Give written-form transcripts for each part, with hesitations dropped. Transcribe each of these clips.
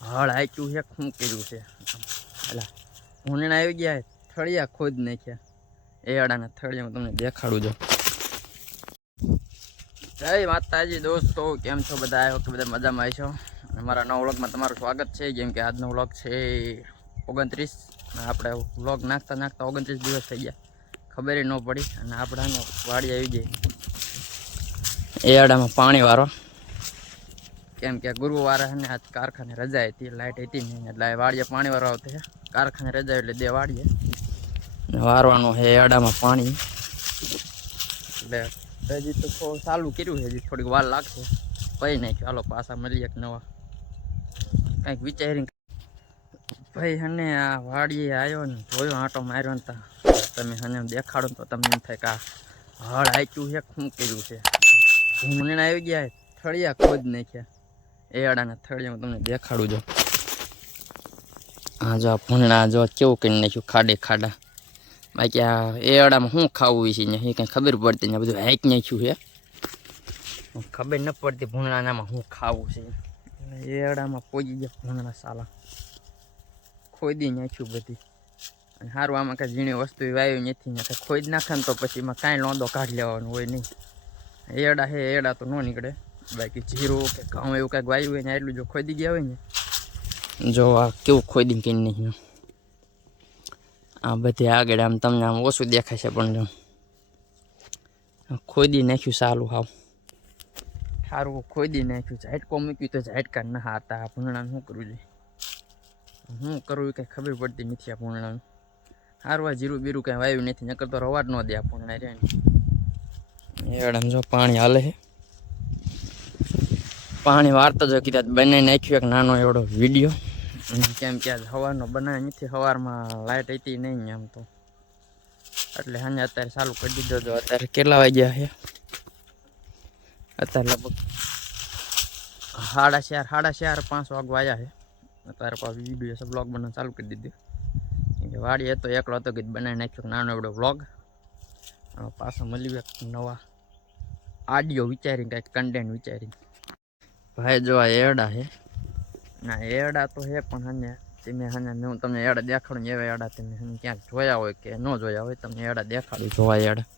હળ હાચ્યું છે, શું કર્યું છે એટલે ભૂંડણા આવી ગયા, થળિયા ખોદ નાખ્યા. એડાના થળિયા હું તમને દેખાડું છું. જય માતાજી દોસ્તો, કેમ છો બધા? આવ્યો કે બધા મજામાં આવી છો? અમારા નવા વ્લોગમાં તમારું સ્વાગત છે. જેમ કે આજનો વ્લોગ છે 29. આપણે વ્લોગ નાખતા 29 દિવસ થઈ ગયા, ખબર ન પડી. અને આપણે વાડી આવી ગઈ એડામાં પાણી વાળો, કેમ કે ગુરુવારે ને આજ કારખાને રજા હતી, લાઇટ હતી નહીં, એટલે વાડીએ પાણી વાળો આવતો છે. કારખાને રજા એટલે દે વાડીએ વારવાનું છે એડામાં પાણી. એટલે હજી તો ચાલુ કર્યું છે, હજી થોડીક વાર લાગશે. ભાઈ નાખ્યું, હાલો પાછા મળીએ એક નવા કંઈક વિચારી. ભાઈ હને આ વાડીએ આવ્યો ને જોયો, આંટો માર્યો ને તમે હને દેખાડો તો તમને એમ થાય કે આ હળ હાચ્યું છે, શું કર્યું છે. ભૂંડણા આવી ગયા, થળિયા ખોદ નાખ્યા. એડાના થળિયા હું તમને દેખાડું છું. હા જો ભૂંડણા જો કેવું કરી નાખ્યું, ખાડે ખાડા. બાકી આ એડામાં શું ખાવું છે ને એ કંઈ ખબર પડતી ને, બધું હાઈક નાખ્યું છે. ખબર ન પડતી ભૂંડણામાં શું ખાવું છે. એડામાં પોજી ગયા ભૂંડણા સાલા, ખોદી નાખ્યું બધી. અને સારું આમાં કાંઈ ઝીણી વસ્તુ વાવી નથી ને, ખોદ નાખે ને તો પછી એમાં કાંઈ લોંદો કાઢી લેવાનું હોય નહીં. એડા છે, એડા તો ન નીકળે. બાકી જીરું કે ઘઉં એવું કાંઈક વાવ્યું હોય ને એટલું જો ખોદી ગયા હોય ને, જો આ કેવું ખોદી કરી નાખ્યું. આ બધી આગળ આમ તમને આમ ઓછું દેખાય છે, પણ જો ખોદી નાખ્યું સારું. હાવ સારું ખોદી નાખ્યું. ઝાટકો મૂક્યું તો ઝાટકા ના હતા. આ ભૂંડણાનું શું કરવું જોઈએ, શું કરવું એ કંઈ ખબર પડતી નથી. આ ભૂંડણાનું સારું આ જીરું બીરું કાંઈ વાવ્યું નથી, નકર તો રવા જ ન દે આ ભૂંડણા રે. એડામ જો પાણી હાલે છે, પાણી વારતો જો કીધા બનાવી નાખ્યું એક નાનો એવડો વિડીયો. કેમ કે આજ સવારનો બનાવ્યો નથી, સવારમાં લાઇટ હતી નહીં આમ તો, એટલે સાંજે અત્યારે ચાલુ કરી દીધો. જો અત્યારે કેટલા વાગ્યા છે, અત્યારે લગભગ 4:30 5 વાગવા આવ્યા છે. અત્યારે પાછું વિડીયો છે બ્લોગ બનાવવાનું ચાલુ કરી દીધું. કેમ કે વાડીએ તો એકલો હતો કે બનાવી નાખ્યો નાનો એવડો વ્લોગ. પાછો મળ્યું એક નવા આડિયો વિચારીને, કંઈક કન્ટેન્ટ વિચારીને. ભાઈ જો આ એડા છે, ના એડા તો છે, પણ હું તમને એડા દેખાડું ને એવા એડા તમે ક્યાંક જોયા હોય કે ન જોયા હોય, તમને એડા દેખાડું. જોવા એડા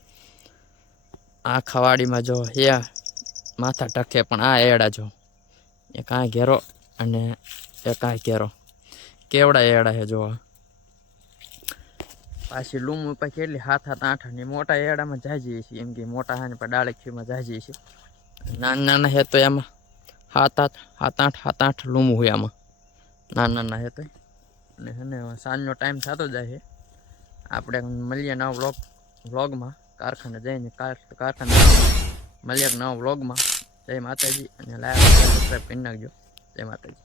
આખા વાડીમાં જો માથા ટકે, પણ આ એડા જો એ કાંઈ ઘેરો અને એ કાંઈ ઘેરો કેવડા એડા છે જોવા. પાછી લૂમ પાછી કેટલી 7 8 ની મોટા એડામાં જાજી છે, એમ કે મોટા હા ને પણ ડાળખીમાં જાજી છે. નાના છે તો એમાં 7 8 લૂમ હોય આમાં, નાના છે તો. અને હને સાંજનો ટાઈમ થતો જાય છે, આપણે મળીએ નવા વ્લોગમાં. કારખાને જઈને કારખાને મળીએ નવા વ્લોગમાં. જય માતાજી, અને લાઈક સબસ્ક્રાઈબ કરી નાખજો. જય માતાજી.